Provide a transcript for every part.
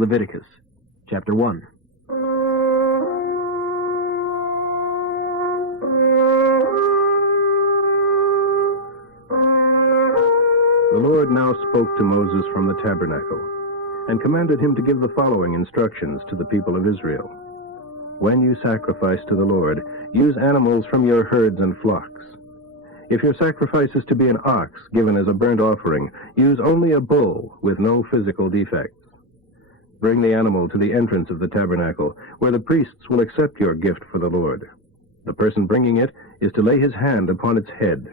Leviticus, chapter 1. The Lord now spoke to Moses from the tabernacle, and commanded him to give the following instructions to the people of Israel. When you sacrifice to the Lord, use animals from your herds and flocks. If your sacrifice is to be an ox given as a burnt offering, use only a bull with no physical defects. Bring the animal to the entrance of the tabernacle, where the priests will accept your gift for the Lord. The person bringing it is to lay his hand upon its head,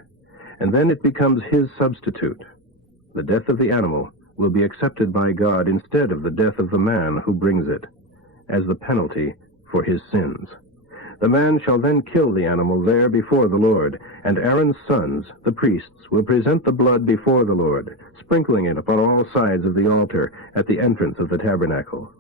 and then it becomes his substitute. The death of the animal will be accepted by God instead of the death of the man who brings it, as the penalty for his sins. The man shall then kill the animal there before the Lord, and Aaron's sons, the priests, will present the blood before the Lord, sprinkling it upon all sides of the altar at the entrance of the tabernacle.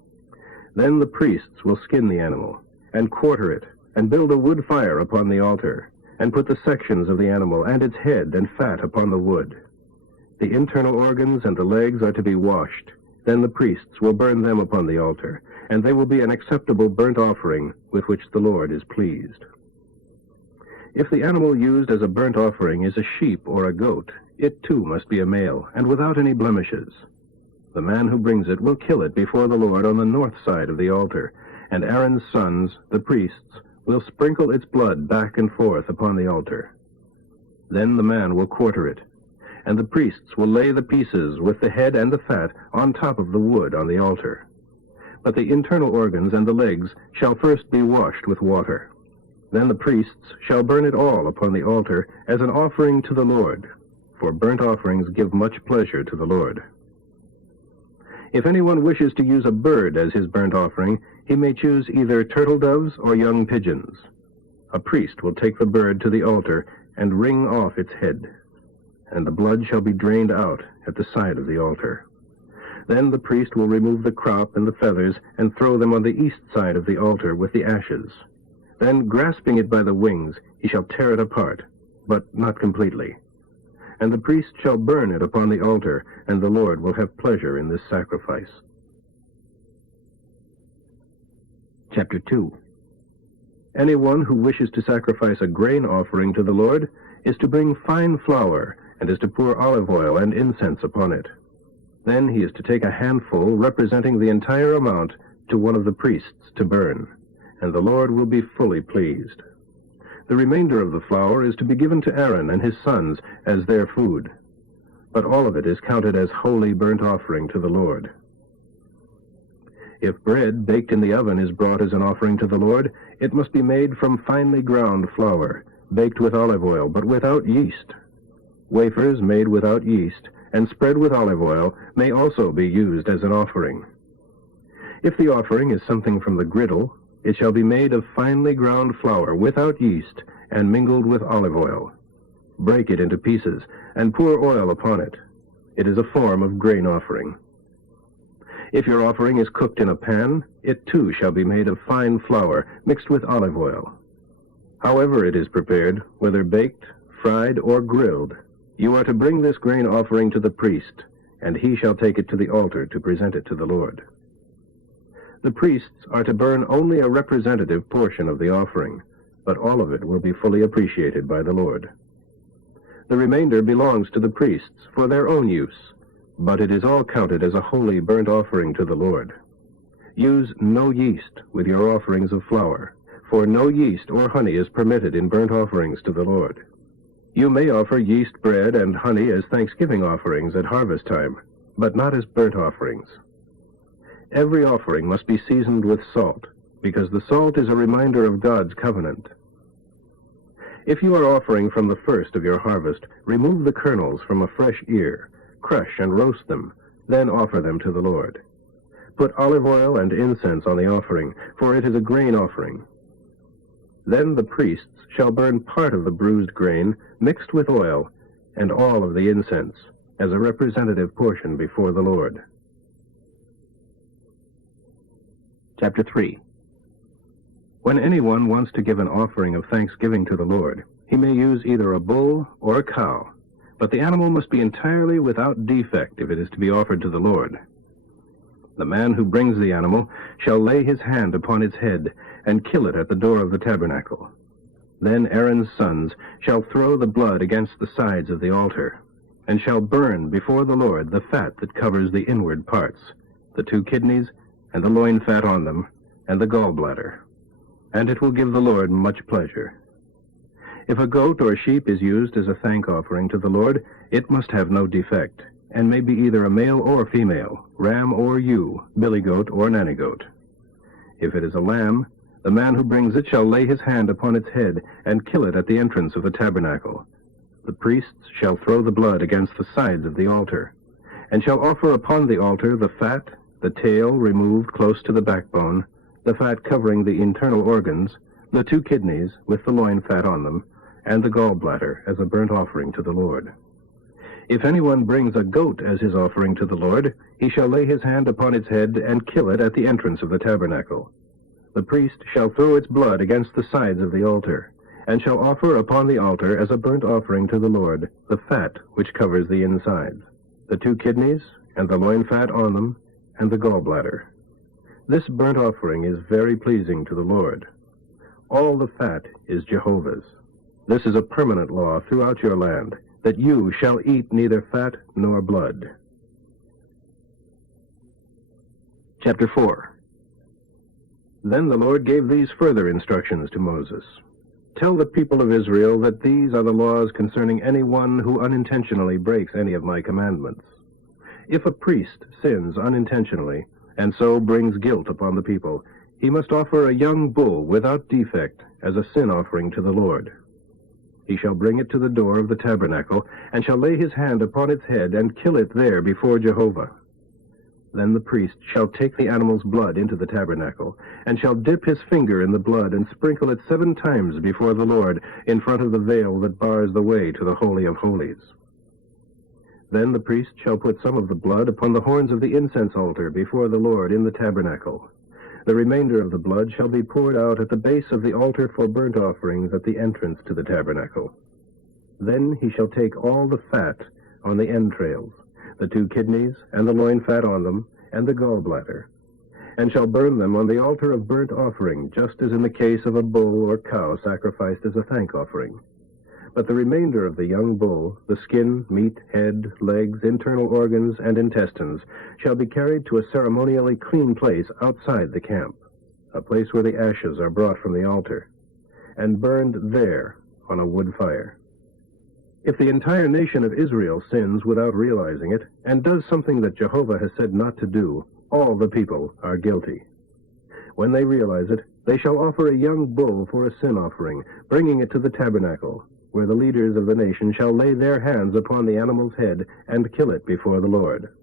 Then the priests will skin the animal, and quarter it, and build a wood fire upon the altar, and put the sections of the animal and its head and fat upon the wood. The internal organs and the legs are to be washed. Then the priests will burn them upon the altar, and they will be an acceptable burnt offering with which the Lord is pleased. If the animal used as a burnt offering is a sheep or a goat, it too must be a male, and without any blemishes. The man who brings it will kill it before the Lord on the north side of the altar, and Aaron's sons, the priests, will sprinkle its blood back and forth upon the altar. Then the man will quarter it, and the priests will lay the pieces with the head and the fat on top of the wood on the altar. But the internal organs and the legs shall first be washed with water. Then the priests shall burn it all upon the altar as an offering to the Lord, for burnt offerings give much pleasure to the Lord. If anyone wishes to use a bird as his burnt offering, he may choose either turtle doves or young pigeons. A priest will take the bird to the altar and wring off its head, and the blood shall be drained out at the side of the altar. Then the priest will remove the crop and the feathers and throw them on the east side of the altar with the ashes. Then, grasping it by the wings, he shall tear it apart, but not completely. And the priest shall burn it upon the altar, and the Lord will have pleasure in this sacrifice. Chapter 2. Anyone who wishes to sacrifice a grain offering to the Lord is to bring fine flour, and is to pour olive oil and incense upon it. Then he is to take a handful representing the entire amount to one of the priests to burn, and the Lord will be fully pleased. The remainder of the flour is to be given to Aaron and his sons as their food, but all of it is counted as holy burnt offering to the Lord. If bread baked in the oven is brought as an offering to the Lord, it must be made from finely ground flour, baked with olive oil, but without yeast. Wafers made without yeast and spread with olive oil may also be used as an offering. If the offering is something from the griddle, it shall be made of finely ground flour without yeast and mingled with olive oil. Break it into pieces and pour oil upon it. It is a form of grain offering. If your offering is cooked in a pan, it too shall be made of fine flour mixed with olive oil. However it is prepared, whether baked, fried, or grilled, you are to bring this grain offering to the priest, and he shall take it to the altar to present it to the Lord. The priests are to burn only a representative portion of the offering, but all of it will be fully appreciated by the Lord. The remainder belongs to the priests for their own use, but it is all counted as a holy burnt offering to the Lord. Use no yeast with your offerings of flour, for no yeast or honey is permitted in burnt offerings to the Lord. You may offer yeast bread and honey as thanksgiving offerings at harvest time, but not as burnt offerings. Every offering must be seasoned with salt, because the salt is a reminder of God's covenant. If you are offering from the first of your harvest, remove the kernels from a fresh ear, crush and roast them, then offer them to the Lord. Put olive oil and incense on the offering, for it is a grain offering. Then the priests shall burn part of the bruised grain mixed with oil, and all of the incense, as a representative portion before the Lord. Chapter 3. When anyone wants to give an offering of thanksgiving to the Lord, he may use either a bull or a cow, but the animal must be entirely without defect if it is to be offered to the Lord. The man who brings the animal shall lay his hand upon its head and kill it at the door of the tabernacle. Then Aaron's sons shall throw the blood against the sides of the altar, and shall burn before the Lord the fat that covers the inward parts, the 2 kidneys, and the loin fat on them, and the gallbladder. And it will give the Lord much pleasure. If a goat or sheep is used as a thank offering to the Lord, it must have no defect, and may be either a male or female, ram or ewe, billy goat or nanny goat. If it is a lamb, the man who brings it shall lay his hand upon its head and kill it at the entrance of the tabernacle. The priests shall throw the blood against the sides of the altar, and shall offer upon the altar the fat, the tail removed close to the backbone, the fat covering the internal organs, the 2 kidneys with the loin fat on them, and the gallbladder as a burnt offering to the Lord. If anyone brings a goat as his offering to the Lord, he shall lay his hand upon its head and kill it at the entrance of the tabernacle. The priest shall throw its blood against the sides of the altar, and shall offer upon the altar as a burnt offering to the Lord the fat which covers the insides, the 2 kidneys, and the loin fat on them, and the gallbladder. This burnt offering is very pleasing to the Lord. All the fat is Jehovah's. This is a permanent law throughout your land, that you shall eat neither fat nor blood. Chapter 4. Then the Lord gave these further instructions to Moses. Tell the people of Israel that these are the laws concerning anyone who unintentionally breaks any of my commandments. If a priest sins unintentionally, and so brings guilt upon the people, he must offer a young bull without defect as a sin offering to the Lord. He shall bring it to the door of the tabernacle, and shall lay his hand upon its head and kill it there before Jehovah. Then the priest shall take the animal's blood into the tabernacle, and shall dip his finger in the blood and sprinkle it 7 times before the Lord in front of the veil that bars the way to the Holy of Holies. Then the priest shall put some of the blood upon the horns of the incense altar before the Lord in the tabernacle. The remainder of the blood shall be poured out at the base of the altar for burnt offerings at the entrance to the tabernacle. Then he shall take all the fat on the entrails, the 2 kidneys, and the loin fat on them, and the gallbladder, and shall burn them on the altar of burnt offering, just as in the case of a bull or cow sacrificed as a thank offering. But the remainder of the young bull, the skin, meat, head, legs, internal organs, and intestines, shall be carried to a ceremonially clean place outside the camp, a place where the ashes are brought from the altar, and burned there on a wood fire. If the entire nation of Israel sins without realizing it, and does something that Jehovah has said not to do, all the people are guilty. When they realize it, they shall offer a young bull for a sin offering, bringing it to the tabernacle, where the leaders of the nation shall lay their hands upon the animal's head and kill it before the Lord.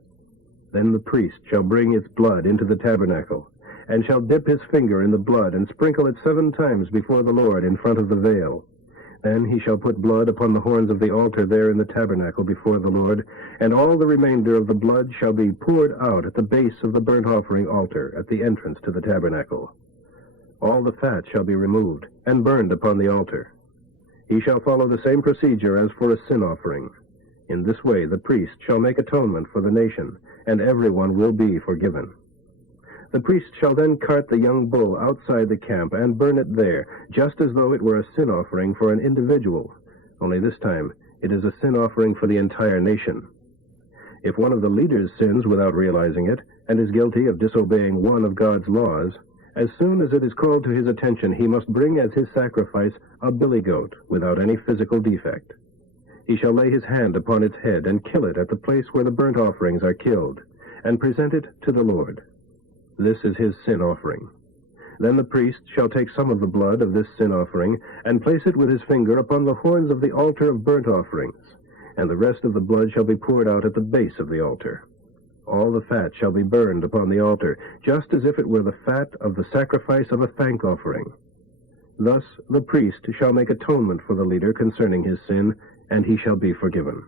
Then the priest shall bring its blood into the tabernacle, and shall dip his finger in the blood and sprinkle it 7 times before the Lord in front of the veil. Then he shall put blood upon the horns of the altar there in the tabernacle before the Lord, and all the remainder of the blood shall be poured out at the base of the burnt offering altar at the entrance to the tabernacle. All the fat shall be removed and burned upon the altar. He shall follow the same procedure as for a sin offering. In this way the priest shall make atonement for the nation, and everyone will be forgiven. The priest shall then cart the young bull outside the camp and burn it there, just as though it were a sin offering for an individual, only this time it is a sin offering for the entire nation. If one of the leaders sins without realizing it, and is guilty of disobeying one of God's laws, as soon as it is called to his attention, he must bring as his sacrifice a billy goat without any physical defect. He shall lay his hand upon its head and kill it at the place where the burnt offerings are killed, and present it to the Lord. This is his sin offering. Then the priest shall take some of the blood of this sin offering and place it with his finger upon the horns of the altar of burnt offerings, and the rest of the blood shall be poured out at the base of the altar. All the fat shall be burned upon the altar, just as if it were the fat of the sacrifice of a thank offering. Thus the priest shall make atonement for the leader concerning his sin, and he shall be forgiven.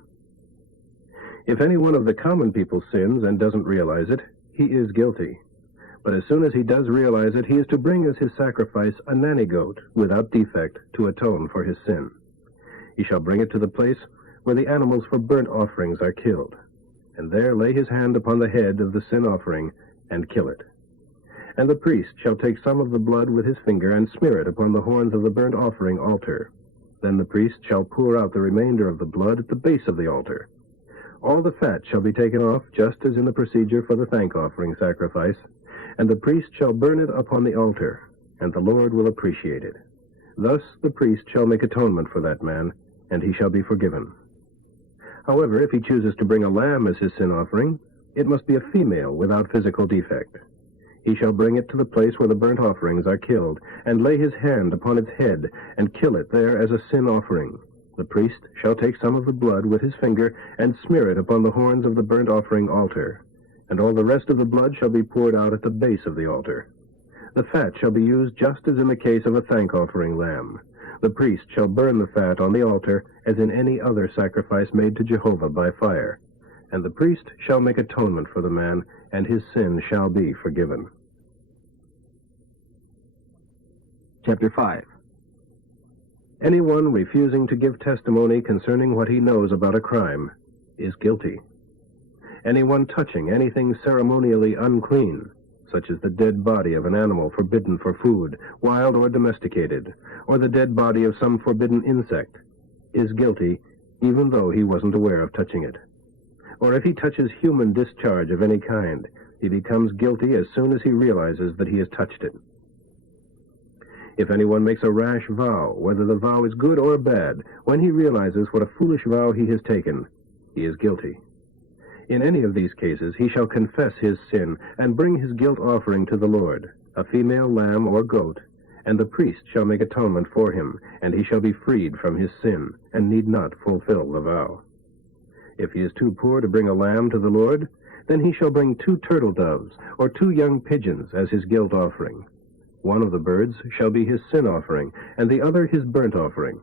If any one of the common people sins and doesn't realize it, he is guilty. But as soon as he does realize it, he is to bring as his sacrifice a nanny goat without defect to atone for his sin. He shall bring it to the place where the animals for burnt offerings are killed, and there lay his hand upon the head of the sin offering and kill it. And the priest shall take some of the blood with his finger and smear it upon the horns of the burnt offering altar. Then the priest shall pour out the remainder of the blood at the base of the altar. All the fat shall be taken off, just as in the procedure for the thank offering sacrifice, and the priest shall burn it upon the altar, and the Lord will appreciate it. Thus the priest shall make atonement for that man, and he shall be forgiven. However, if he chooses to bring a lamb as his sin offering, it must be a female without physical defect. He shall bring it to the place where the burnt offerings are killed, and lay his hand upon its head, and kill it there as a sin offering. The priest shall take some of the blood with his finger, and smear it upon the horns of the burnt offering altar, and all the rest of the blood shall be poured out at the base of the altar. The fat shall be used just as in the case of a thank offering lamb. The priest shall burn the fat on the altar as in any other sacrifice made to Jehovah by fire. And the priest shall make atonement for the man, and his sin shall be forgiven. Chapter 5. Anyone refusing to give testimony concerning what he knows about a crime is guilty. Anyone touching anything ceremonially unclean, such as the dead body of an animal forbidden for food, wild or domesticated, or the dead body of some forbidden insect, is guilty even though he wasn't aware of touching it. Or if he touches human discharge of any kind, he becomes guilty as soon as he realizes that he has touched it. If anyone makes a rash vow, whether the vow is good or bad, when he realizes what a foolish vow he has taken, he is guilty. In any of these cases, he shall confess his sin and bring his guilt offering to the Lord, a female lamb or goat, and the priest shall make atonement for him, and he shall be freed from his sin, and need not fulfill the vow. If he is too poor to bring a lamb to the Lord, then he shall bring 2 turtle doves or 2 young pigeons as his guilt offering. One of the birds shall be his sin offering, and the other his burnt offering.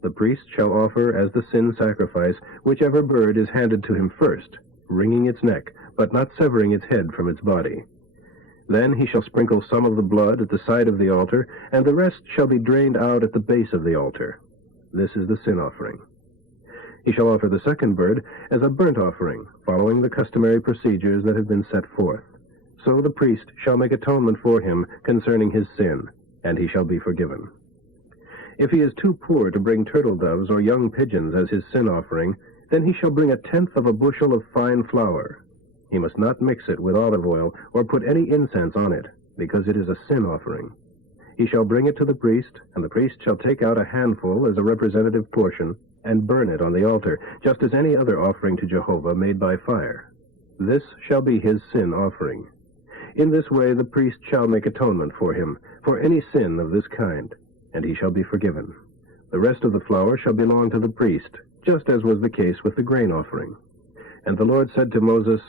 The priest shall offer as the sin sacrifice whichever bird is handed to him first, wringing its neck, but not severing its head from its body. Then he shall sprinkle some of the blood at the side of the altar, and the rest shall be drained out at the base of the altar. This is the sin offering. He shall offer the second bird as a burnt offering, following the customary procedures that have been set forth. So the priest shall make atonement for him concerning his sin, and he shall be forgiven. If he is too poor to bring turtle doves or young pigeons as his sin offering, then he shall bring 1/10 of a bushel of fine flour. He must not mix it with olive oil or put any incense on it, because it is a sin offering. He shall bring it to the priest, and the priest shall take out a handful as a representative portion and burn it on the altar, just as any other offering to Jehovah made by fire. This shall be his sin offering. In this way the priest shall make atonement for him for any sin of this kind, and he shall be forgiven. The rest of the flour shall belong to the priest, just as was the case with the grain offering. And the Lord said to Moses,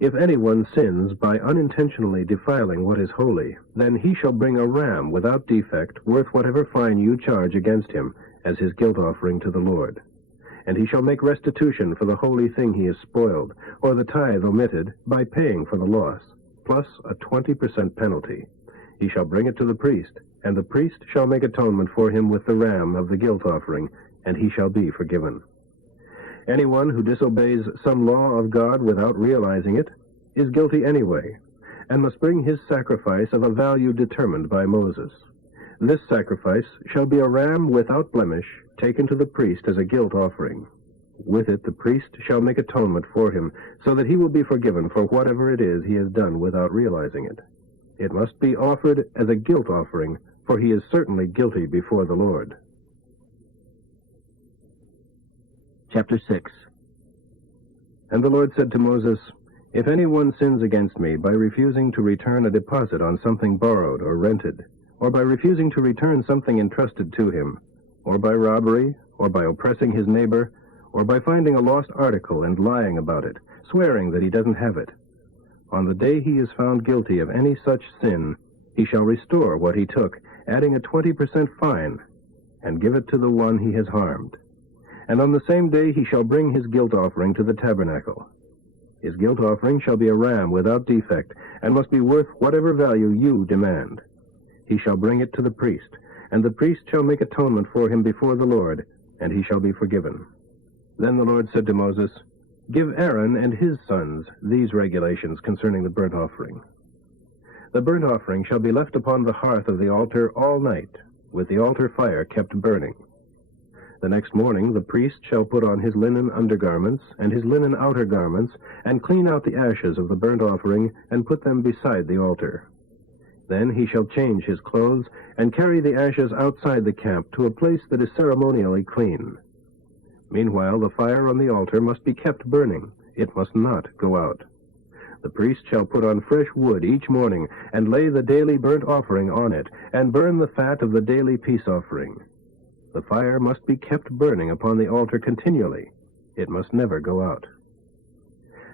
"If anyone sins by unintentionally defiling what is holy, then he shall bring a ram without defect, worth whatever fine you charge against him, as his guilt offering to the Lord. And he shall make restitution for the holy thing he has spoiled, or the tithe omitted, by paying for the loss, plus a 20% penalty. He shall bring it to the priest, and the priest shall make atonement for him with the ram of the guilt offering, and he shall be forgiven." Anyone who disobeys some law of God without realizing it is guilty anyway, and must bring his sacrifice of a value determined by Moses. This sacrifice shall be a ram without blemish, taken to the priest as a guilt offering. With it the priest shall make atonement for him, so that he will be forgiven for whatever it is he has done without realizing it. It must be offered as a guilt offering, for he is certainly guilty before the Lord. Chapter 6. And the Lord said to Moses, "If anyone sins against me by refusing to return a deposit on something borrowed or rented, or by refusing to return something entrusted to him, or by robbery, or by oppressing his neighbor, or by finding a lost article and lying about it, swearing that he doesn't have it, on the day he is found guilty of any such sin, he shall restore what he took, adding a 20% fine, and give it to the one he has harmed. And on the same day he shall bring his guilt offering to the tabernacle. His guilt offering shall be a ram without defect, and must be worth whatever value you demand. He shall bring it to the priest, and the priest shall make atonement for him before the Lord, and he shall be forgiven." Then the Lord said to Moses, Give Aaron and his sons these regulations concerning the burnt offering. The burnt offering shall be left upon the hearth of the altar all night, with the altar fire kept burning. The next morning the priest shall put on his linen undergarments and his linen outer garments, and clean out the ashes of the burnt offering, and put them beside the altar. Then he shall change his clothes, and carry the ashes outside the camp to a place that is ceremonially clean. Meanwhile the fire on the altar must be kept burning. It must not go out. The priest shall put on fresh wood each morning, and lay the daily burnt offering on it, and burn the fat of the daily peace offering. The fire must be kept burning upon the altar continually. It must never go out.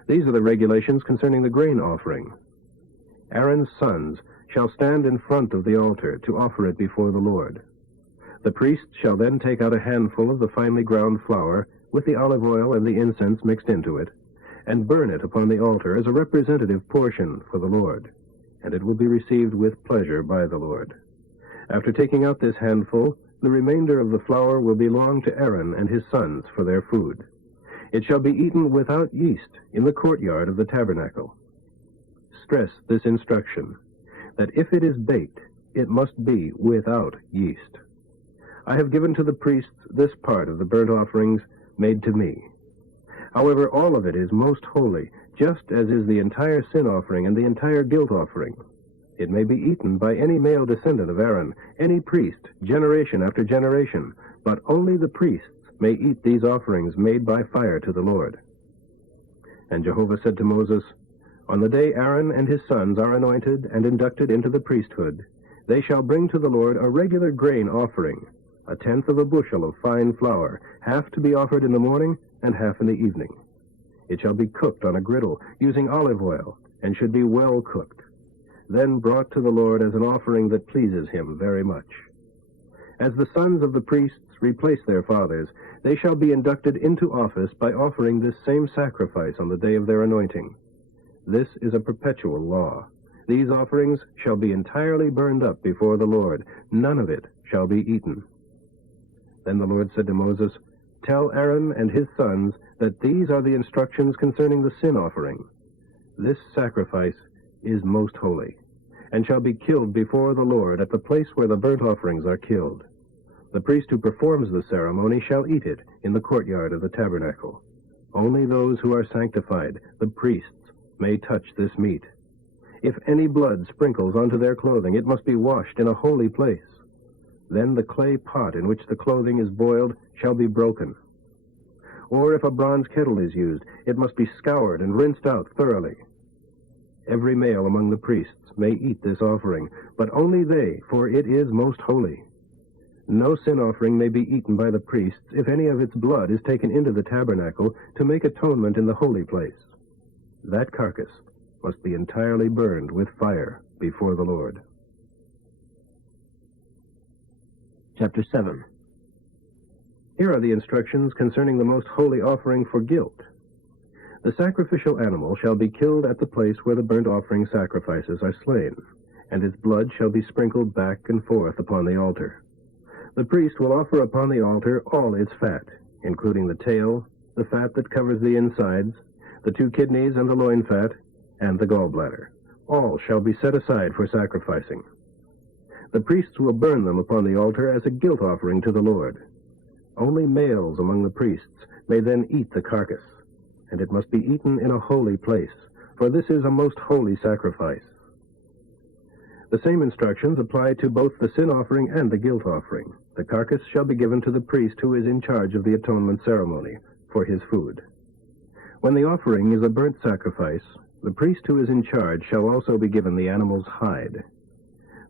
These are the regulations concerning the grain offering. Aaron's sons shall stand in front of the altar to offer it before the Lord. The priest shall then take out a handful of the finely ground flour, with the olive oil and the incense mixed into it, and burn it upon the altar as a representative portion for the Lord, and it will be received with pleasure by the Lord. After taking out this handful, the remainder of the flour will belong to Aaron and his sons for their food. It shall be eaten without yeast in the courtyard of the tabernacle. Stress this instruction, that if it is baked, it must be without yeast. I have given to the priests this part of the burnt offerings made to me. However, all of it is most holy, just as is the entire sin offering and the entire guilt offering. It may be eaten by any male descendant of Aaron, any priest, generation after generation, but only the priests may eat these offerings made by fire to the Lord. And Jehovah said to Moses, On the day Aaron and his sons are anointed and inducted into the priesthood, they shall bring to the Lord a regular grain offering, 1/10 of a bushel of fine flour, half to be offered in the morning and half in the evening. It shall be cooked on a griddle, using olive oil, and should be well cooked, then brought to the Lord as an offering that pleases him very much. As the sons of the priests replace their fathers, they shall be inducted into office by offering this same sacrifice on the day of their anointing. This is a perpetual law. These offerings shall be entirely burned up before the Lord. None of it shall be eaten. Then the Lord said to Moses, Tell Aaron and his sons that these are the instructions concerning the sin offering. This sacrifice is most holy, and shall be killed before the Lord at the place where the burnt offerings are killed. The priest who performs the ceremony shall eat it in the courtyard of the tabernacle. Only those who are sanctified, the priests, may touch this meat. If any blood sprinkles onto their clothing, it must be washed in a holy place. Then the clay pot in which the clothing is boiled shall be broken. Or if a bronze kettle is used, it must be scoured and rinsed out thoroughly. Every male among the priests may eat this offering, but only they, for it is most holy. No sin offering may be eaten by the priests if any of its blood is taken into the tabernacle to make atonement in the holy place. That carcass must be entirely burned with fire before the Lord. Chapter 7. Here are the instructions concerning the most holy offering for guilt. The sacrificial animal shall be killed at the place where the burnt offering sacrifices are slain, and its blood shall be sprinkled back and forth upon the altar. The priest will offer upon the altar all its fat, including the tail, the fat that covers the insides, the 2 kidneys and the loin fat, and the gallbladder. All shall be set aside for sacrificing. The priests will burn them upon the altar as a guilt offering to the Lord. Only males among the priests may then eat the carcass, and it must be eaten in a holy place, for this is a most holy sacrifice. The same instructions apply to both the sin offering and the guilt offering. The carcass shall be given to the priest who is in charge of the atonement ceremony for his food. When the offering is a burnt sacrifice, the priest who is in charge shall also be given the animal's hide.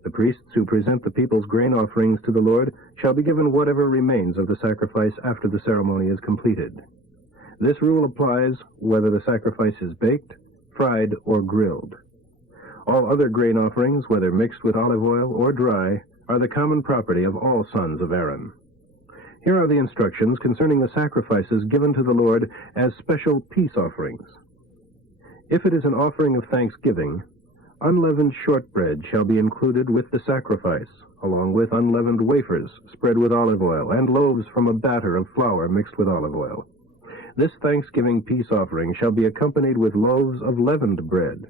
The priests who present the people's grain offerings to the Lord shall be given whatever remains of the sacrifice after the ceremony is completed. This rule applies whether the sacrifice is baked, fried, or grilled. All other grain offerings, whether mixed with olive oil or dry, are the common property of all sons of Aaron. Here are the instructions concerning the sacrifices given to the Lord as special peace offerings. If it is an offering of thanksgiving, unleavened shortbread shall be included with the sacrifice, along with unleavened wafers spread with olive oil, and loaves from a batter of flour mixed with olive oil. This thanksgiving peace offering shall be accompanied with loaves of leavened bread.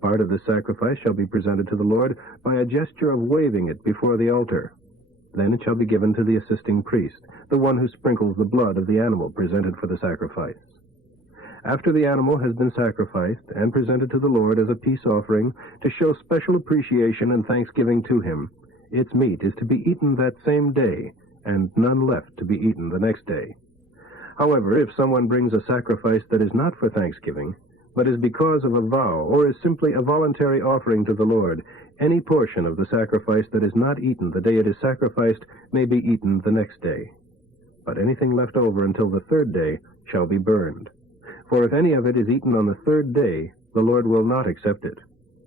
Part of this sacrifice shall be presented to the Lord by a gesture of waving it before the altar. Then it shall be given to the assisting priest, the one who sprinkles the blood of the animal presented for the sacrifice. After the animal has been sacrificed and presented to the Lord as a peace offering to show special appreciation and thanksgiving to him, its meat is to be eaten that same day, and none left to be eaten the next day. However, if someone brings a sacrifice that is not for thanksgiving, but is because of a vow, or is simply a voluntary offering to the Lord, any portion of the sacrifice that is not eaten the day it is sacrificed may be eaten the next day. But anything left over until the third day shall be burned. For if any of it is eaten on the third day, the Lord will not accept it.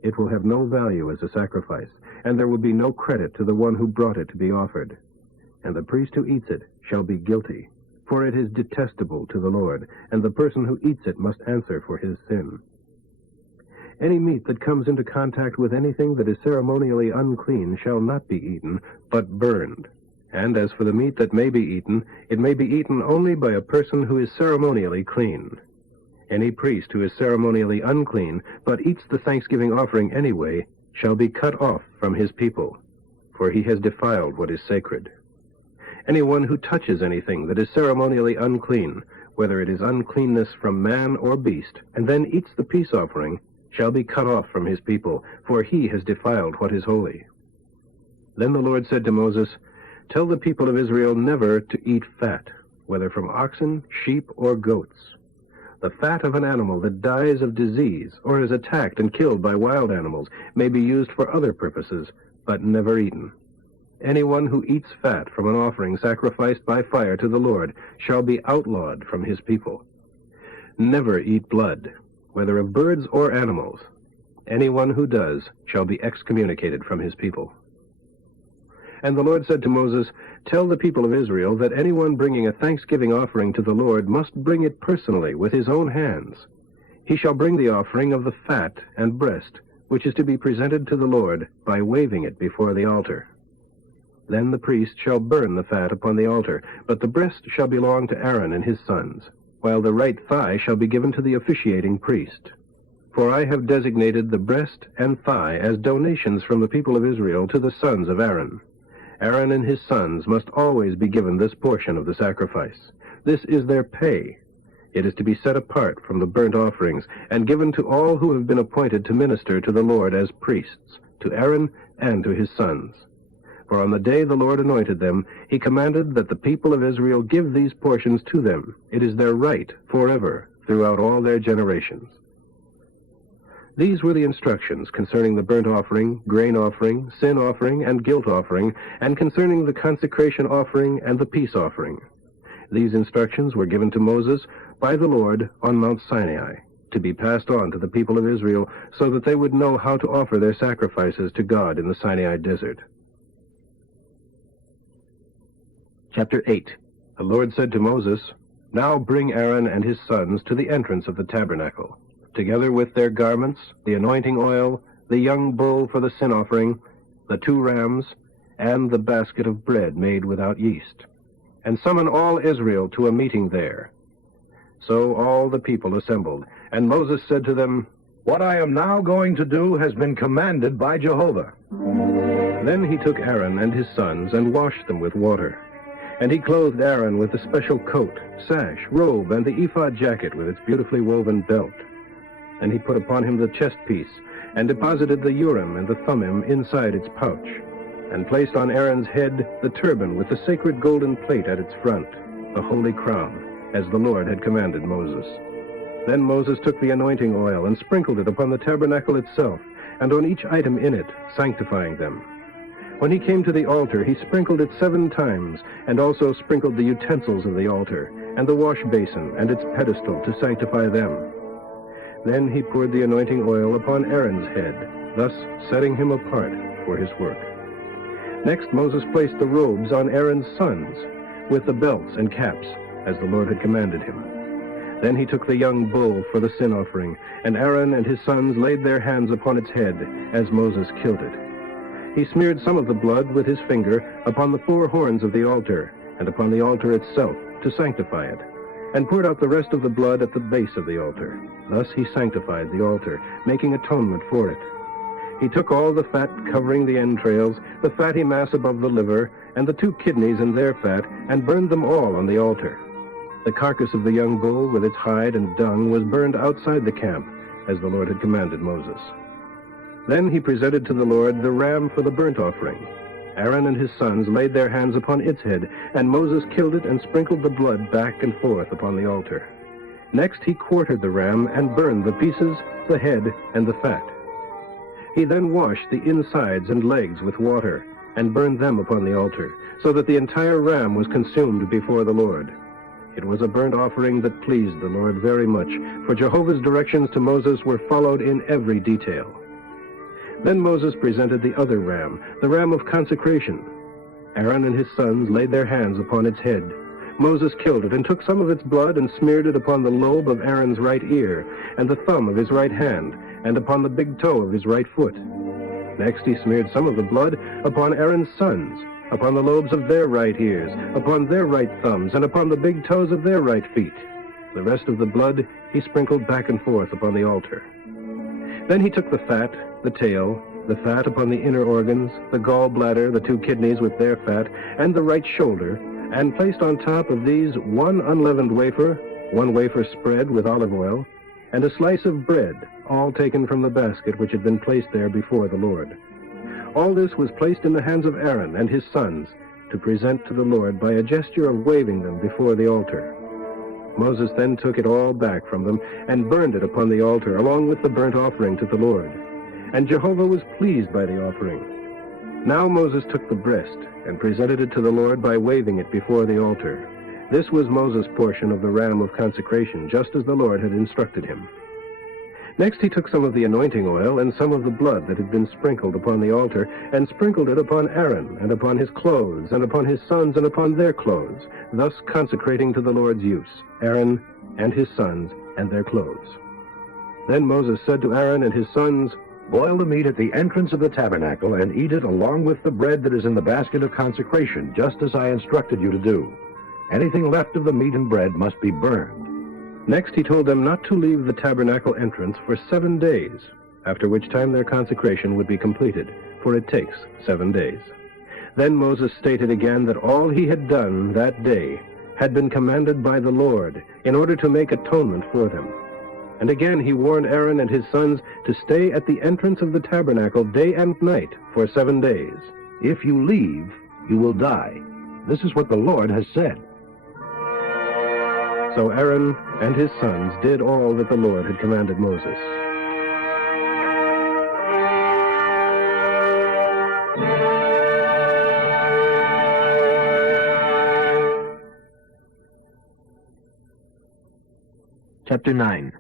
It will have no value as a sacrifice, and there will be no credit to the one who brought it to be offered. And the priest who eats it shall be guilty, for it is detestable to the Lord, and the person who eats it must answer for his sin. Any meat that comes into contact with anything that is ceremonially unclean shall not be eaten, but burned. And as for the meat that may be eaten, it may be eaten only by a person who is ceremonially clean. Any priest who is ceremonially unclean, but eats the thanksgiving offering anyway, shall be cut off from his people, for he has defiled what is sacred. Anyone who touches anything that is ceremonially unclean, whether it is uncleanness from man or beast, and then eats the peace offering, shall be cut off from his people, for he has defiled what is holy. Then the Lord said to Moses, "Tell the people of Israel never to eat fat, whether from oxen, sheep, or goats. The fat of an animal that dies of disease or is attacked and killed by wild animals may be used for other purposes, but never eaten. Anyone who eats fat from an offering sacrificed by fire to the Lord shall be outlawed from his people. Never eat blood, whether of birds or animals. Anyone who does shall be excommunicated from his people." And the Lord said to Moses, "Tell the people of Israel that anyone bringing a thanksgiving offering to the Lord must bring it personally with his own hands. He shall bring the offering of the fat and breast, which is to be presented to the Lord by waving it before the altar. Then the priest shall burn the fat upon the altar, but the breast shall belong to Aaron and his sons, while the right thigh shall be given to the officiating priest. For I have designated the breast and thigh as donations from the people of Israel to the sons of Aaron. Aaron and his sons must always be given this portion of the sacrifice. This is their pay. It is to be set apart from the burnt offerings and given to all who have been appointed to minister to the Lord as priests, to Aaron and to his sons. For on the day the Lord anointed them, he commanded that the people of Israel give these portions to them. It is their right forever, throughout all their generations." These were the instructions concerning the burnt offering, grain offering, sin offering, and guilt offering, and concerning the consecration offering and the peace offering. These instructions were given to Moses by the Lord on Mount Sinai, to be passed on to the people of Israel so that they would know how to offer their sacrifices to God in the Sinai desert. Chapter 8. The Lord said to Moses, "Now bring Aaron and his sons to the entrance of the tabernacle, together with their garments, the anointing oil, the young bull for the sin offering, the 2 rams, and the basket of bread made without yeast, and summon all Israel to a meeting there." So all the people assembled, and Moses said to them, "What I am now going to do has been commanded by Jehovah." Then he took Aaron and his sons and washed them with water. And he clothed Aaron with the special coat, sash, robe, and the ephod jacket with its beautifully woven belt. And he put upon him the chest piece, and deposited the Urim and the Thummim inside its pouch, and placed on Aaron's head the turban with the sacred golden plate at its front, the holy crown, as the Lord had commanded Moses. Then Moses took the anointing oil and sprinkled it upon the tabernacle itself, and on each item in it, sanctifying them. When he came to the altar, he sprinkled it 7 times, and also sprinkled the utensils of the altar, and the wash basin and its pedestal to sanctify them. Then he poured the anointing oil upon Aaron's head, thus setting him apart for his work. Next Moses placed the robes on Aaron's sons, with the belts and caps, as the Lord had commanded him. Then he took the young bull for the sin offering, and Aaron and his sons laid their hands upon its head, as Moses killed it. He smeared some of the blood with his finger upon the 4 horns of the altar, and upon the altar itself, to sanctify it. and poured out the rest of the blood at the base of the altar. Thus he sanctified the altar, making atonement for it. He took all the fat covering the entrails, the fatty mass above the liver, and the 2 kidneys and their fat, and burned them all on the altar. The carcass of the young bull with its hide and dung was burned outside the camp, as the Lord had commanded Moses. Then he presented to the Lord the ram for the burnt offering. Aaron and his sons laid their hands upon its head, and Moses killed it and sprinkled the blood back and forth upon the altar. Next he quartered the ram and burned the pieces, the head, and the fat. He then washed the insides and legs with water, and burned them upon the altar, so that the entire ram was consumed before the Lord. It was a burnt offering that pleased the Lord very much, for Jehovah's directions to Moses were followed in every detail. Then Moses presented the other ram, the ram of consecration. Aaron and his sons laid their hands upon its head. Moses killed it and took some of its blood and smeared it upon the lobe of Aaron's right ear, and the thumb of his right hand, and upon the big toe of his right foot. Next he smeared some of the blood upon Aaron's sons, upon the lobes of their right ears, upon their right thumbs, and upon the big toes of their right feet. The rest of the blood he sprinkled back and forth upon the altar. Then he took the fat, the tail, the fat upon the inner organs, the gallbladder, the 2 kidneys with their fat, and the right shoulder, and placed on top of these 1 unleavened wafer, 1 wafer spread with olive oil, and a slice of bread, all taken from the basket which had been placed there before the Lord. All this was placed in the hands of Aaron and his sons to present to the Lord by a gesture of waving them before the altar. Moses then took it all back from them and burned it upon the altar along with the burnt offering to the Lord. And Jehovah was pleased by the offering. Now Moses took the breast and presented it to the Lord by waving it before the altar. This was Moses' portion of the ram of consecration, just as the Lord had instructed him. Next he took some of the anointing oil and some of the blood that had been sprinkled upon the altar, and sprinkled it upon Aaron, and upon his clothes, and upon his sons, and upon their clothes, thus consecrating to the Lord's use Aaron and his sons and their clothes. Then Moses said to Aaron and his sons, "Boil the meat at the entrance of the tabernacle, and eat it along with the bread that is in the basket of consecration, just as I instructed you to do. Anything left of the meat and bread must be burned." Next he told them not to leave the tabernacle entrance for 7 days, after which time their consecration would be completed, for it takes 7 days. Then Moses stated again that all he had done that day had been commanded by the Lord in order to make atonement for them. And again he warned Aaron and his sons to stay at the entrance of the tabernacle day and night for 7 days. "If you leave, you will die. This is what the Lord has said." So Aaron and his sons did all that the Lord had commanded Moses. Chapter 9.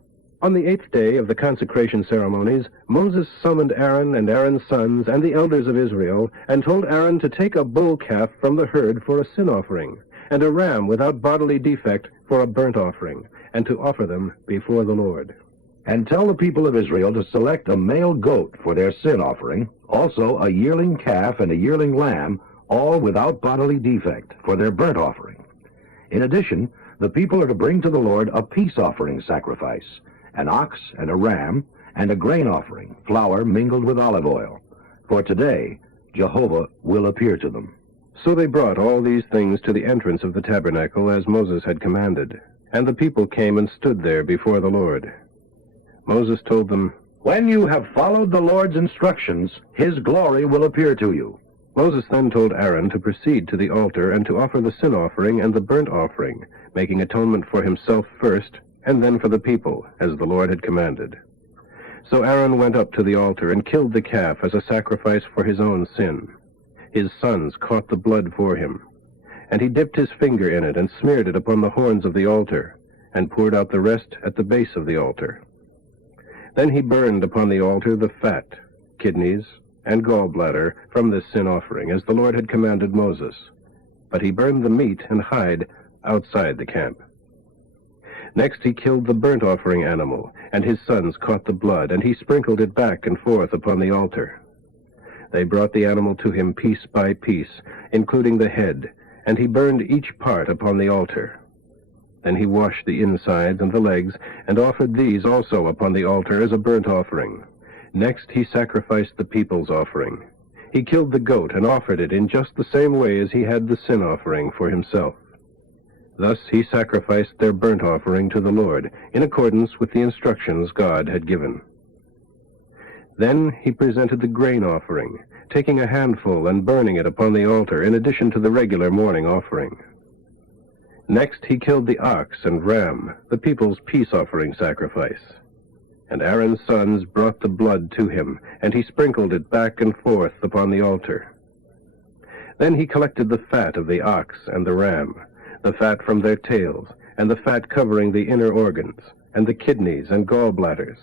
On the 8th day of the consecration ceremonies, Moses summoned Aaron and Aaron's sons and the elders of Israel, and told Aaron to take a bull calf from the herd for a sin offering, and a ram without bodily defect for a burnt offering, and to offer them before the Lord. "And tell the people of Israel to select a male goat for their sin offering, also a yearling calf and a yearling lamb, all without bodily defect, for their burnt offering. In addition, the people are to bring to the Lord a peace offering sacrifice, an ox and a ram, and a grain offering, flour mingled with olive oil. For today, Jehovah will appear to them." So they brought all these things to the entrance of the tabernacle as Moses had commanded, and the people came and stood there before the Lord. Moses told them, "When you have followed the Lord's instructions, his glory will appear to you." Moses then told Aaron to proceed to the altar and to offer the sin offering and the burnt offering, making atonement for himself first, and then for the people, as the Lord had commanded. So Aaron went up to the altar and killed the calf as a sacrifice for his own sin. His sons caught the blood for him, and he dipped his finger in it and smeared it upon the horns of the altar, and poured out the rest at the base of the altar. Then he burned upon the altar the fat, kidneys, and gallbladder from this sin offering, as the Lord had commanded Moses. But he burned the meat and hide outside the camp. Next he killed the burnt offering animal, and his sons caught the blood, and he sprinkled it back and forth upon the altar. They brought the animal to him piece by piece, including the head, and he burned each part upon the altar. Then he washed the insides and the legs, and offered these also upon the altar as a burnt offering. Next he sacrificed the people's offering. He killed the goat and offered it in just the same way as he had the sin offering for himself. Thus he sacrificed their burnt offering to the Lord, in accordance with the instructions God had given. Then he presented the grain offering, taking a handful and burning it upon the altar in addition to the regular morning offering. Next he killed the ox and ram, the people's peace offering sacrifice. And Aaron's sons brought the blood to him, and he sprinkled it back and forth upon the altar. Then he collected the fat of the ox and the ram, the fat from their tails, and the fat covering the inner organs, and the kidneys and gallbladders.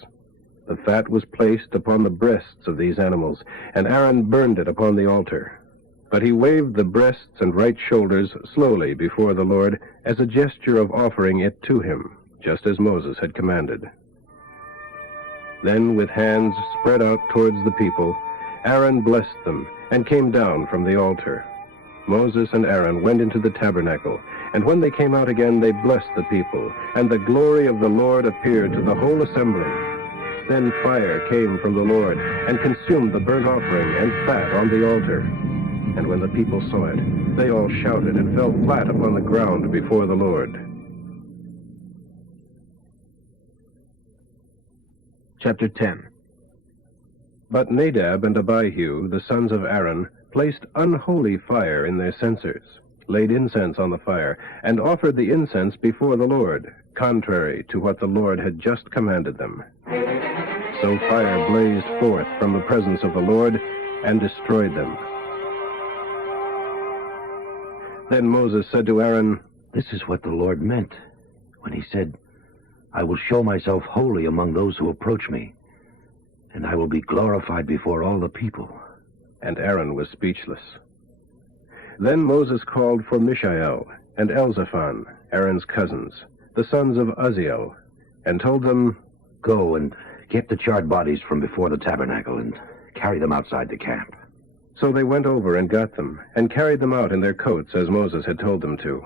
The fat was placed upon the breasts of these animals, and Aaron burned it upon the altar. But he waved the breasts and right shoulders slowly before the Lord as a gesture of offering it to him, just as Moses had commanded. Then, with hands spread out towards the people, Aaron blessed them and came down from the altar. Moses and Aaron went into the tabernacle, and when they came out again they blessed the people, and the glory of the Lord appeared to the whole assembly. Then fire came from the Lord and consumed the burnt offering and fat on the altar. And when the people saw it, they all shouted and fell flat upon the ground before the Lord. Chapter 10. But Nadab and Abihu, the sons of Aaron, placed unholy fire in their censers, laid incense on the fire, and offered the incense before the Lord, contrary to what the Lord had just commanded them. So fire blazed forth from the presence of the Lord and destroyed them. Then Moses said to Aaron, This is what the Lord meant when he said, I will show myself holy among those who approach me, and I will be glorified before all the people. And Aaron was speechless. Then Moses called for Mishael and Elzaphan, Aaron's cousins, the sons of Uzziel, and told them, Go and get the charred bodies from before the tabernacle and carry them outside the camp. So they went over and got them, and carried them out in their coats as Moses had told them to.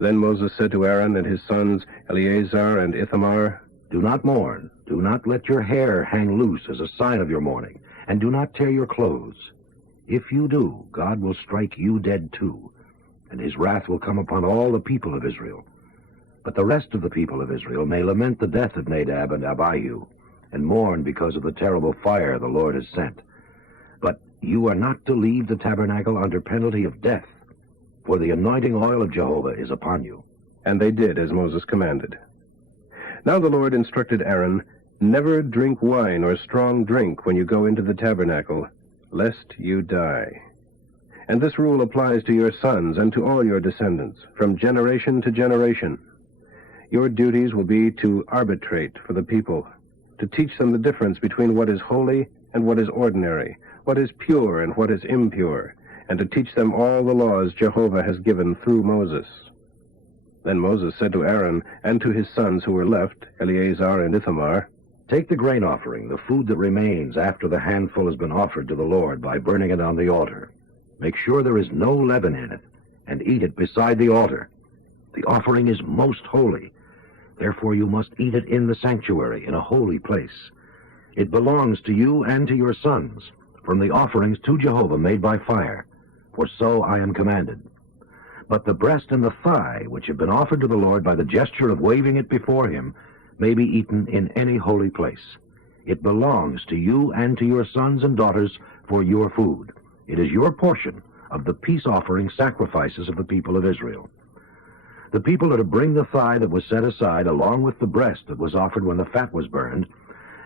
Then Moses said to Aaron and his sons Eleazar and Ithamar, Do not mourn, do not let your hair hang loose as a sign of your mourning, and do not tear your clothes. If you do, God will strike you dead too, and his wrath will come upon all the people of Israel. But the rest of the people of Israel may lament the death of Nadab and Abihu, and mourn because of the terrible fire the Lord has sent. But you are not to leave the tabernacle under penalty of death, for the anointing oil of Jehovah is upon you. And they did as Moses commanded. Now the Lord instructed Aaron, Never drink wine or strong drink when you go into the tabernacle, lest you die. And this rule applies to your sons and to all your descendants, from generation to generation. Your duties will be to arbitrate for the people, to teach them the difference between what is holy and what is ordinary, what is pure and what is impure, and to teach them all the laws Jehovah has given through Moses. Then Moses said to Aaron and to his sons who were left, Eleazar and Ithamar, Take the grain offering, the food that remains after the handful has been offered to the Lord by burning it on the altar. Make sure there is no leaven in it, and eat it beside the altar. The offering is most holy. Therefore you must eat it in the sanctuary, in a holy place. It belongs to you and to your sons, from the offerings to Jehovah made by fire, for so I am commanded. But the breast and the thigh, which have been offered to the Lord by the gesture of waving it before him, may be eaten in any holy place. It belongs to you and to your sons and daughters for your food. It is your portion of the peace offering sacrifices of the people of Israel. The people are to bring the thigh that was set aside along with the breast that was offered when the fat was burned,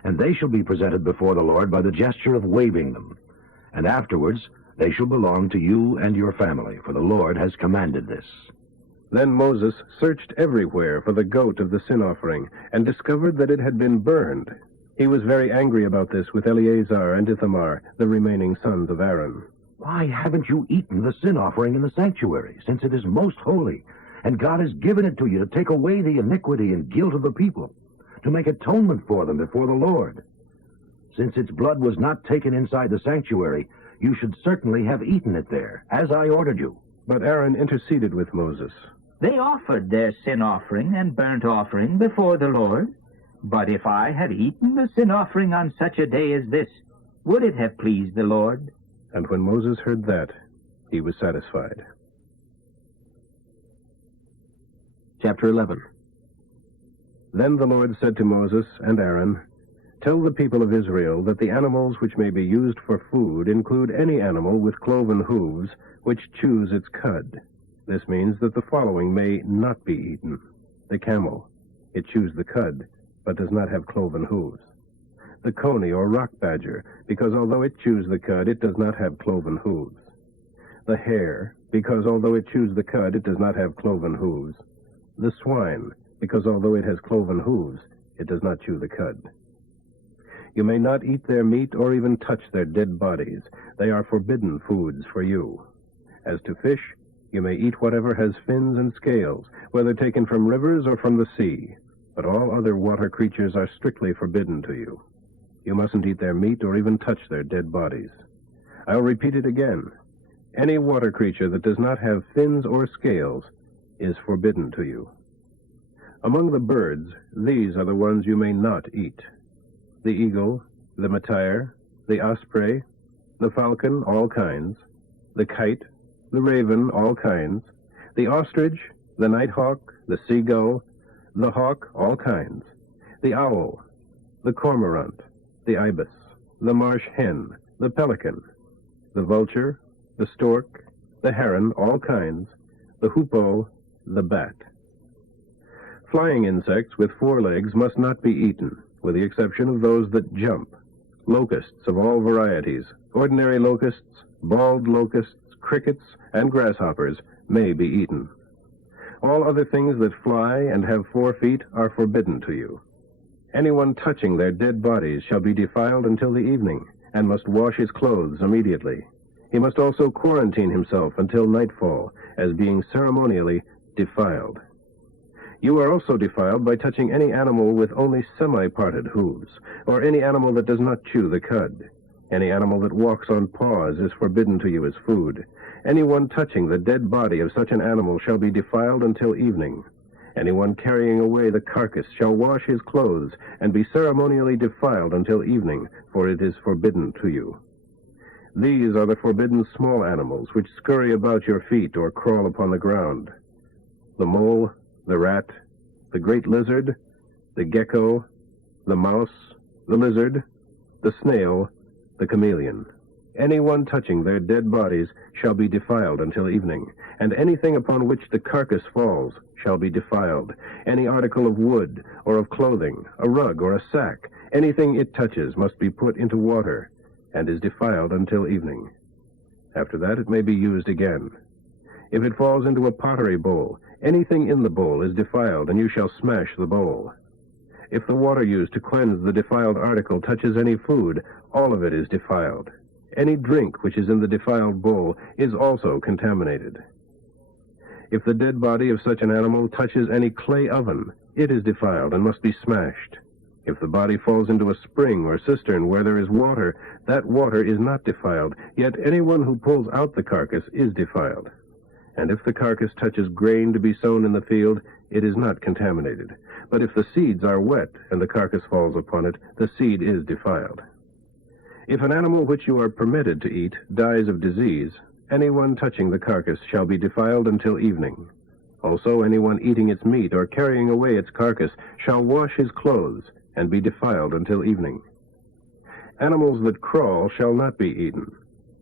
and they shall be presented before the Lord by the gesture of waving them. And afterwards they shall belong to you and your family, for the Lord has commanded this. Then Moses searched everywhere for the goat of the sin offering, and discovered that it had been burned. He was very angry about this with Eleazar and Ithamar, the remaining sons of Aaron. Why haven't you eaten the sin offering in the sanctuary, since it is most holy, and God has given it to you to take away the iniquity and guilt of the people, to make atonement for them before the Lord? Since its blood was not taken inside the sanctuary, you should certainly have eaten it there, as I ordered you. But Aaron interceded with Moses. They offered their sin offering and burnt offering before the Lord. But if I had eaten the sin offering on such a day as this, would it have pleased the Lord? And when Moses heard that, he was satisfied. Chapter 11. Then the Lord said to Moses and Aaron, "Tell the people of Israel that the animals which may be used for food include any animal with cloven hooves which chews its cud." This means that the following may not be eaten: the camel. It chews the cud, but does not have cloven hooves. The coney or rock badger, because although it chews the cud, it does not have cloven hooves. The hare, because although it chews the cud, it does not have cloven hooves. The swine, because although it has cloven hooves, it does not chew the cud. You may not eat their meat or even touch their dead bodies. They are forbidden foods for you. As to fish, you may eat whatever has fins and scales, whether taken from rivers or from the sea. But all other water creatures are strictly forbidden to you. You mustn't eat their meat or even touch their dead bodies. I'll repeat it again. Any water creature that does not have fins or scales is forbidden to you. Among the birds, these are the ones you may not eat: the eagle, the matire, the osprey, the falcon, all kinds, the kite, the raven, all kinds, the ostrich, the nighthawk, the seagull, the hawk, all kinds, the owl, the cormorant, the ibis, the marsh hen, the pelican, the vulture, the stork, the heron, all kinds, the hoopoe, the bat. Flying insects with 4 legs must not be eaten, with the exception of those that jump. Locusts of all varieties, ordinary locusts, bald locusts, crickets, and grasshoppers may be eaten. All other things that fly and have 4 feet are forbidden to you. Anyone touching their dead bodies shall be defiled until the evening, and must wash his clothes immediately. He must also quarantine himself until nightfall, as being ceremonially defiled. You are also defiled by touching any animal with only semi-parted hooves, or any animal that does not chew the cud. Any animal that walks on paws is forbidden to you as food. Anyone touching the dead body of such an animal shall be defiled until evening. Anyone carrying away the carcass shall wash his clothes and be ceremonially defiled until evening, for it is forbidden to you. These are the forbidden small animals which scurry about your feet or crawl upon the ground: the mole, the rat, the great lizard, the gecko, the mouse, the lizard, the snail, the chameleon. Anyone touching their dead bodies shall be defiled until evening, and anything upon which the carcass falls shall be defiled. Any article of wood or of clothing, a rug or a sack, anything it touches must be put into water, and is defiled until evening. After that it may be used again. If it falls into a pottery bowl, anything in the bowl is defiled, and you shall smash the bowl. If the water used to cleanse the defiled article touches any food, all of it is defiled. Any drink which is in the defiled bowl is also contaminated. If the dead body of such an animal touches any clay oven, it is defiled and must be smashed. If the body falls into a spring or cistern where there is water, that water is not defiled, yet anyone who pulls out the carcass is defiled. And if the carcass touches grain to be sown in the field, it is not contaminated. But if the seeds are wet and the carcass falls upon it, the seed is defiled. If an animal which you are permitted to eat dies of disease, anyone touching the carcass shall be defiled until evening. Also, anyone eating its meat or carrying away its carcass shall wash his clothes and be defiled until evening. Animals that crawl shall not be eaten.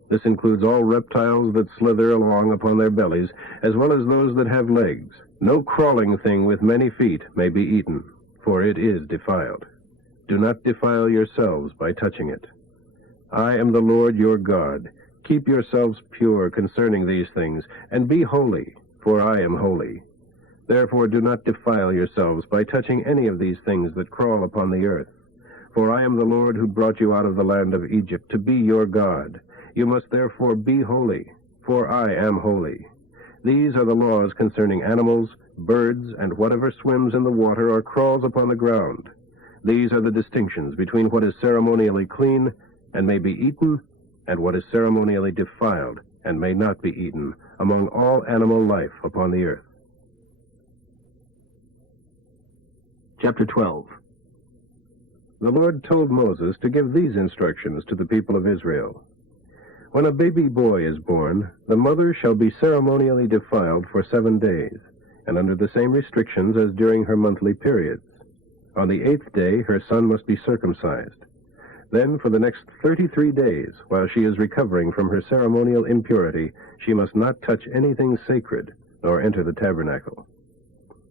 This includes all reptiles that slither along upon their bellies, as well as those that have legs. No crawling thing with many feet may be eaten, for it is defiled. Do not defile yourselves by touching it. I am the Lord your God. Keep yourselves pure concerning these things, and be holy, for I am holy. Therefore do not defile yourselves by touching any of these things that crawl upon the earth. For I am the Lord who brought you out of the land of Egypt to be your God. You must therefore be holy, for I am holy. These are the laws concerning animals, birds, and whatever swims in the water or crawls upon the ground. These are the distinctions between what is ceremonially clean and may be eaten, and what is ceremonially defiled and may not be eaten among all animal life upon the earth. Chapter 12. The Lord told Moses to give these instructions to the people of Israel. When a baby boy is born, the mother shall be ceremonially defiled for 7 days, and under the same restrictions as during her monthly periods. On the 8th day, her son must be circumcised. Then, for the next 33 days, while she is recovering from her ceremonial impurity, she must not touch anything sacred, nor enter the tabernacle.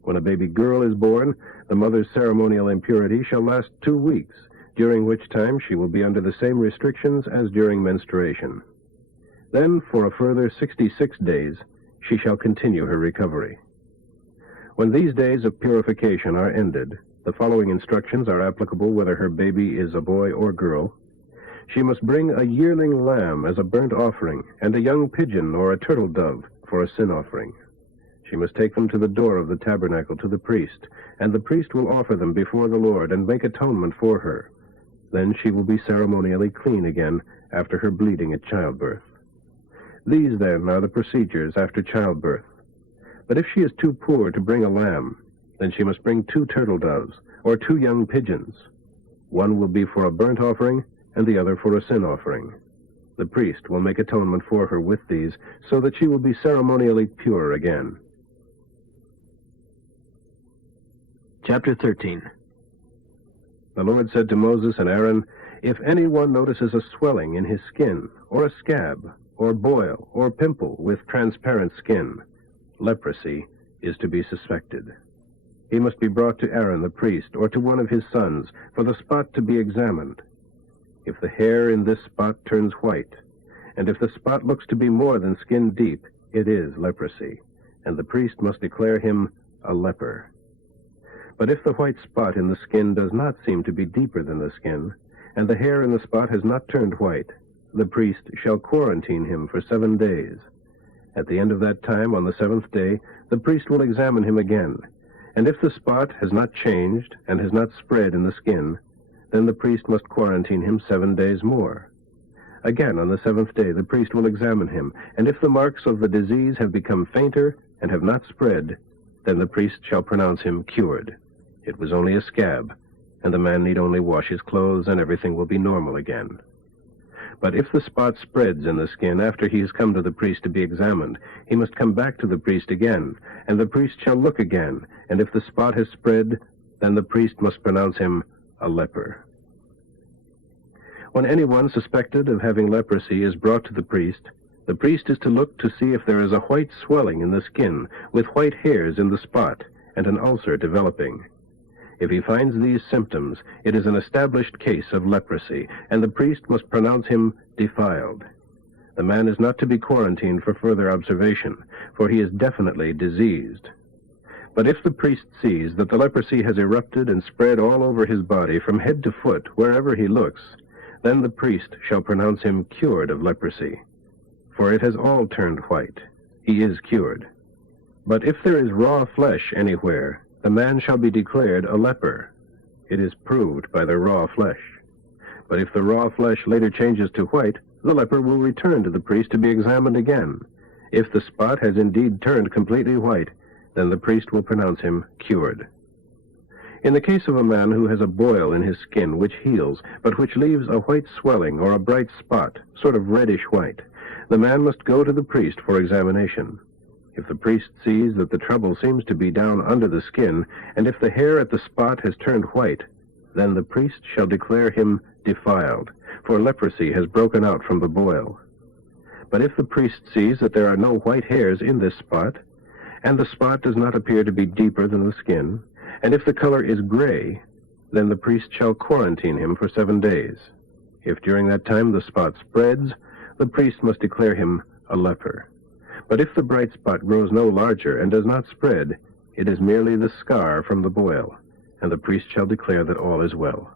When a baby girl is born, the mother's ceremonial impurity shall last 2 weeks, during which time she will be under the same restrictions as during menstruation. Then, for a further 66 days, she shall continue her recovery. When these days of purification are ended, the following instructions are applicable whether her baby is a boy or girl. She must bring a yearling lamb as a burnt offering, and a young pigeon or a turtle dove for a sin offering. She must take them to the door of the tabernacle to the priest, and the priest will offer them before the Lord and make atonement for her. Then she will be ceremonially clean again after her bleeding at childbirth. These, then, are the procedures after childbirth. But if she is too poor to bring a lamb, then she must bring 2 turtle doves, or 2 young pigeons. One will be for a burnt offering, and the other for a sin offering. The priest will make atonement for her with these, so that she will be ceremonially pure again. Chapter 13. The Lord said to Moses and Aaron, "If anyone notices a swelling in his skin, or a scab, or boil, or pimple with transparent skin, leprosy is to be suspected. He must be brought to Aaron the priest, or to one of his sons, for the spot to be examined. If the hair in this spot turns white, and if the spot looks to be more than skin deep, it is leprosy, and the priest must declare him a leper. But if the white spot in the skin does not seem to be deeper than the skin, and the hair in the spot has not turned white, the priest shall quarantine him for 7 days. At the end of that time, on the 7th day, the priest will examine him again, and if the spot has not changed and has not spread in the skin, then the priest must quarantine him 7 days more. Again, on the 7th day, the priest will examine him, and if the marks of the disease have become fainter and have not spread, then the priest shall pronounce him cured. It was only a scab, and the man need only wash his clothes, and everything will be normal again. But if the spot spreads in the skin after he has come to the priest to be examined, he must come back to the priest again, and the priest shall look again, and if the spot has spread, then the priest must pronounce him a leper. When anyone suspected of having leprosy is brought to the priest is to look to see if there is a white swelling in the skin, with white hairs in the spot, and an ulcer developing. If he finds these symptoms, it is an established case of leprosy, and the priest must pronounce him defiled. The man is not to be quarantined for further observation, for he is definitely diseased. But if the priest sees that the leprosy has erupted and spread all over his body from head to foot, wherever he looks, then the priest shall pronounce him cured of leprosy, for it has all turned white. He is cured. But if there is raw flesh anywhere, the man shall be declared a leper. It is proved by the raw flesh. But if the raw flesh later changes to white, the leper will return to the priest to be examined again. If the spot has indeed turned completely white, then the priest will pronounce him cured. In the case of a man who has a boil in his skin which heals, but which leaves a white swelling or a bright spot, sort of reddish white, the man must go to the priest for examination. If the priest sees that the trouble seems to be down under the skin, and if the hair at the spot has turned white, then the priest shall declare him defiled, for leprosy has broken out from the boil. But if the priest sees that there are no white hairs in this spot, and the spot does not appear to be deeper than the skin, and if the color is gray, then the priest shall quarantine him for 7 days. If during that time the spot spreads, the priest must declare him a leper. But if the bright spot grows no larger and does not spread, it is merely the scar from the boil, and the priest shall declare that all is well.